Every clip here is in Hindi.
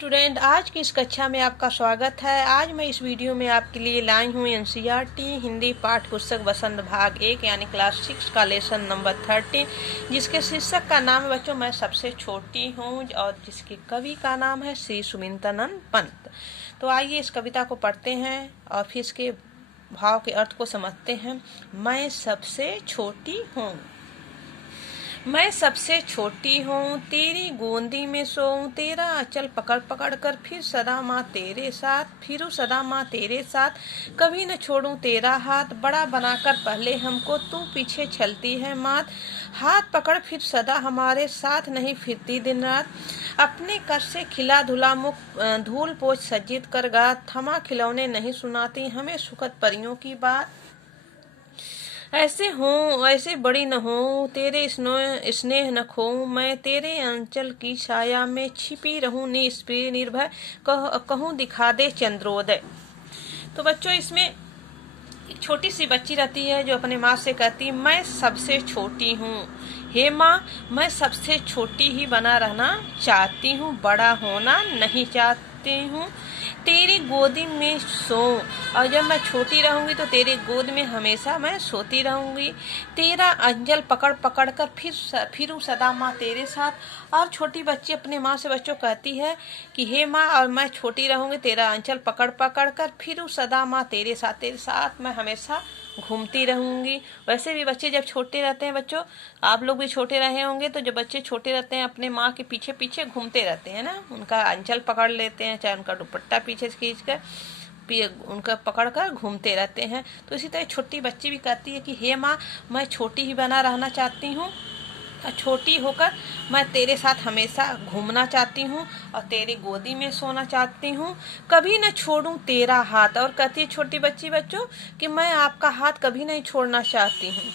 स्टूडेंट, आज की इस कक्षा में आपका स्वागत है। आज मैं इस वीडियो में आपके लिए लाई हूँ एनसीईआरटी हिंदी पाठ्य पुस्तक वसंत भाग 1 यानी क्लास 6 का लेसन नंबर 13, जिसके शीर्षक का नाम है बच्चों मैं सबसे छोटी हूँ और जिसके कवि का नाम है श्री सुमिंत्रानंद पंत। तो आइए इस कविता को पढ़ते हैं और फिर इसके भाव के अर्थ को समझते हैं। मैं सबसे छोटी हूँ। मैं सबसे छोटी हूँ, तेरी गोदी में सोऊं, तेरा आंचल पकड़ पकड़ कर फिर सदा माँ तेरे साथ, फिरूं सदा माँ तेरे साथ, कभी न छोड़ूं तेरा हाथ, बड़ा बनाकर पहले हमको तू पीछे चलती है मात, हाथ पकड़ फिर सदा हमारे साथ नहीं फिरती दिन रात, अपने कर से खिला धुला मुख धूल पोछ सज्जित कर गात, थमा खिलौने नहीं सुनाती हमें सुखद परियों की बात, ऐसे हूँ ऐसे बड़ी न हूँ, तेरे स्नेह न खोऊं, मैं तेरे अंचल की छाया में छिपी रहूं निष्प्रिय निर्भय, कहूँ दिखा दे चंद्रोदय। तो बच्चों, इसमें एक छोटी सी बच्ची रहती है जो अपने माँ से कहती मैं सबसे छोटी हूँ, हे माँ मैं सबसे छोटी ही बना रहना चाहती हूँ, बड़ा होना नहीं चाहती हूँ, तेरी गोदी में सोऊं, और जब मैं छोटी रहूंगी तो तेरे गोद में हमेशा मैं सोती रहूंगी, तेरा अंजल पकड़ पकड़ कर फिरूं सदा माँ तेरे साथ। और छोटी बच्ची अपने माँ से बच्चों कहती है कि हे माँ, और मैं छोटी रहूंगी, तेरा अंचल पकड़ पकड़ कर फिरूं सदा माँ तेरे साथ मैं हमेशा घूमती रहूंगी। वैसे भी बच्चे जब छोटे रहते हैं बच्चों, आप लोग भी छोटे रहे होंगे, तो जब बच्चे छोटे रहते हैं अपने माँ के पीछे पीछे घूमते रहते हैं ना, उनका अंचल पकड़ लेते हैं, चाहे उनका दुपट्टा पीछे से खींच कर उनका पकड़ कर घूमते रहते हैं। तो इसी तरह छोटी बच्ची भी कहती है कि हे माँ मैं छोटी ही बना रहना चाहती हूँ, छोटी होकर मैं तेरे साथ हमेशा घूमना चाहती हूँ और तेरी गोदी में सोना चाहती हूँ, कभी न छोड़ूं तेरा हाथ। और कहती है छोटी बच्ची बच्चों कि मैं आपका हाथ कभी नहीं छोड़ना चाहती हूँ,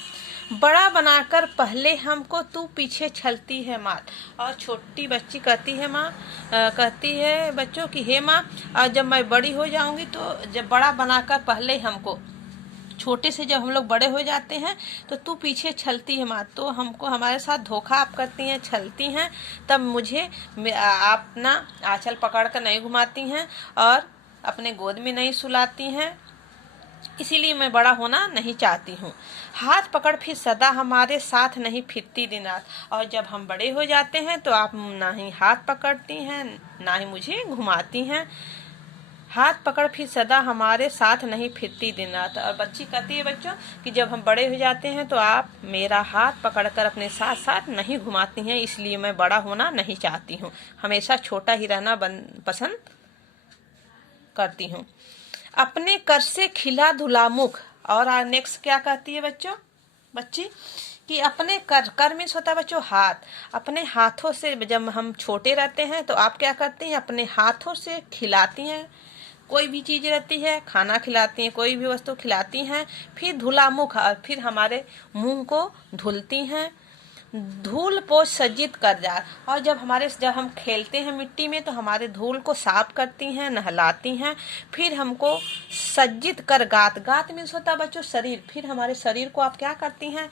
बड़ा बनाकर पहले हमको तू पीछे चलती है माँ। और छोटी बच्ची कहती है माँ कहती है बच्चों कि हे माँ, और जब मैं बड़ी हो जाऊंगी तो जब बड़ा बनाकर पहले हमको, छोटे से जब हम लोग बड़े हो जाते हैं तो तू पीछे छलती है माँ, तो हमको हमारे साथ धोखा आप करती हैं, छलती हैं, तब मुझे आप ना आंचल पकड़ कर नहीं घुमाती हैं और अपने गोद में नहीं सुलाती हैं, इसीलिए मैं बड़ा होना नहीं चाहती हूँ, हाथ पकड़ फिर सदा हमारे साथ नहीं फिरती दिन रात। और जब हम बड़े हो जाते हैं तो आप ना ही हाथ पकड़ती हैं ना ही मुझे घुमाती हैं, हाथ पकड़ फिर सदा हमारे साथ नहीं फिरती दिन रात। और बच्ची कहती है बच्चों कि जब हम बड़े हो जाते हैं तो आप मेरा हाथ पकड़कर अपने साथ साथ नहीं घुमाती हैं, इसलिए मैं बड़ा होना नहीं चाहती हूँ, हमेशा छोटा ही रहना पसंद करती हूँ, अपने कर से खिला धुला मुख। और नेक्स्ट क्या कहती है बच्चों बच्ची कि अपने कर में होता है बच्चों हाथ, अपने हाथों से जब हम छोटे रहते हैं तो आप क्या करती हैं, अपने हाथों से खिलाती हैं, कोई भी चीज़ रहती है खाना खिलाती हैं, कोई भी वस्तु खिलाती हैं, फिर धुला मुख और फिर हमारे मुंह को धुलती हैं, धूल पोछ सज्जित कर जा। और जब हम खेलते हैं मिट्टी में तो हमारे धूल को साफ करती हैं, नहलाती हैं, फिर हमको सज्जित कर गात मीन्स होता है बच्चों शरीर, फिर हमारे शरीर को आप क्या करती हैं,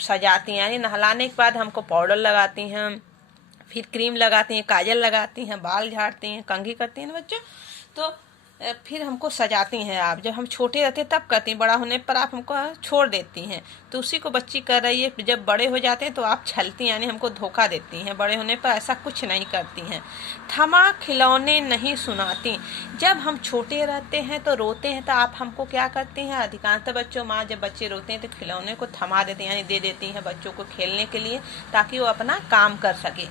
सजाती हैं, यानी नहलाने के बाद हमको पाउडर लगाती हैं, फिर क्रीम लगाती हैं, काजल लगाती हैं, बाल झाड़ती हैं, कंघी करती हैं बच्चों, तो फिर हमको सजाती हैं। आप जब हम छोटे रहते तब करती हैं, बड़ा होने पर आप हमको छोड़ देती हैं, तो उसी को बच्ची कर रही है, जब बड़े हो जाते हैं तो आप छलती यानी हमको धोखा देती हैं, बड़े होने पर ऐसा कुछ नहीं करती हैं, थमा खिलौने नहीं सुनाती। जब हम छोटे रहते हैं तो रोते हैं तो आप हमको क्या करती हैं, अधिकांशतः बच्चों माँ जब बच्चे रोते हैं तो खिलौने को थमा देती हैं, यानी दे देती हैं बच्चों को खेलने के लिए ताकि वो अपना काम कर सके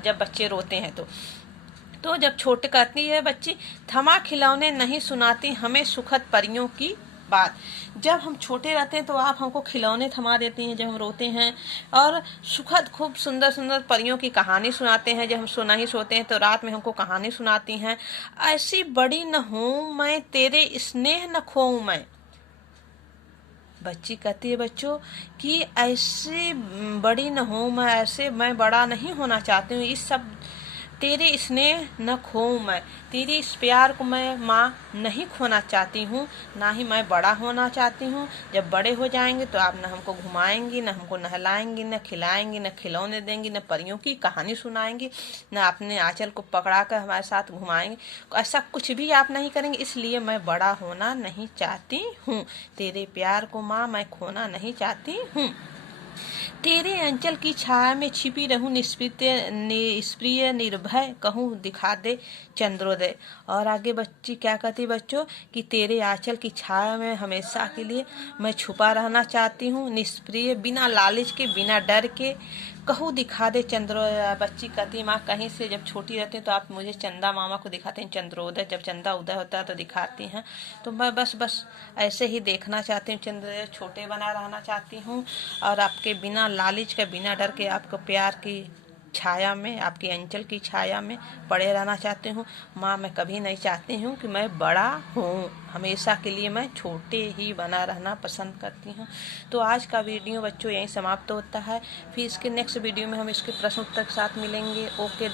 जब बच्चे रोते हैं। तो जब छोटे कहती है बच्ची थमा खिलौने नहीं सुनाती हमें सुखद परियों की बात। जब हम छोटे रहते हैं तो आप हमको खिलौने थमा देती हैं जब हम रोते हैं, और सुखद खूब सुंदर सुंदर परियों की कहानी सुनाते हैं, जब हम सोना ही सोते हैं तो रात में हमको कहानी सुनाती हैं, ऐसी बड़ी न हूँ मैं तेरे स्नेह न खोऊं मैं। बच्ची कहती है बच्चों कि ऐसी बड़ी न हूँ मैं, ऐसे मैं बड़ा नहीं होना चाहती हूँ, इस सब तेरे स्नेह न खोऊं मैं, तेरे इस प्यार को मैं माँ नहीं खोना चाहती हूँ, ना ही मैं बड़ा होना चाहती हूँ। जब बड़े हो जाएंगे तो आप न हमको घुमाएंगी, न हमको नहलाएंगी, न खिलाएंगी, न खिलौने देंगी, न परियों की कहानी सुनाएंगी, न अपने आंचल को पकड़ा कर हमारे साथ घुमाएंगे। ऐसा कुछ भी आप नहीं करेंगे, इसलिए मैं बड़ा होना नहीं चाहती हूँ। तेरे प्यार को माँ मैं खोना नहीं चाहती हूँ। तेरे अंचल की छाया में छिपी रहूं, निष्प्रिय निर्भय कहूँ दिखा दे चंद्रोदय। और आगे बच्ची क्या कहती बच्चों कि तेरे आंचल की छाया में हमेशा के लिए मैं छुपा रहना चाहती हूँ, निष्प्रिय, बिना लालच के, बिना डर के कहूँ दिखा दे चंद्रोदय। बच्ची कहती माँ कहीं से जब छोटी रहती हैं तो आप मुझे चंदा मामा को दिखाते हैं चंद्रोदय, जब चंदा उदय होता है तो दिखाती हैं। तो मैं बस ऐसे ही देखना चाहती हूँ, चंद्रोदय छोटे बना रहना चाहती हूँ और आपके बिना लालच के, बिना डर के आपको प्यार की छाया में, आपकी अंचल की छाया में पड़े रहना चाहती हूँ। माँ मैं कभी नहीं चाहती हूँ कि मैं बड़ा हूँ, हमेशा के लिए मैं छोटे ही बना रहना पसंद करती हूँ। तो आज का वीडियो बच्चों यहीं समाप्त होता है। फिर इसके नेक्स्ट वीडियो में हम इसके प्रश्न उत्तर के साथ मिलेंगे। ओके।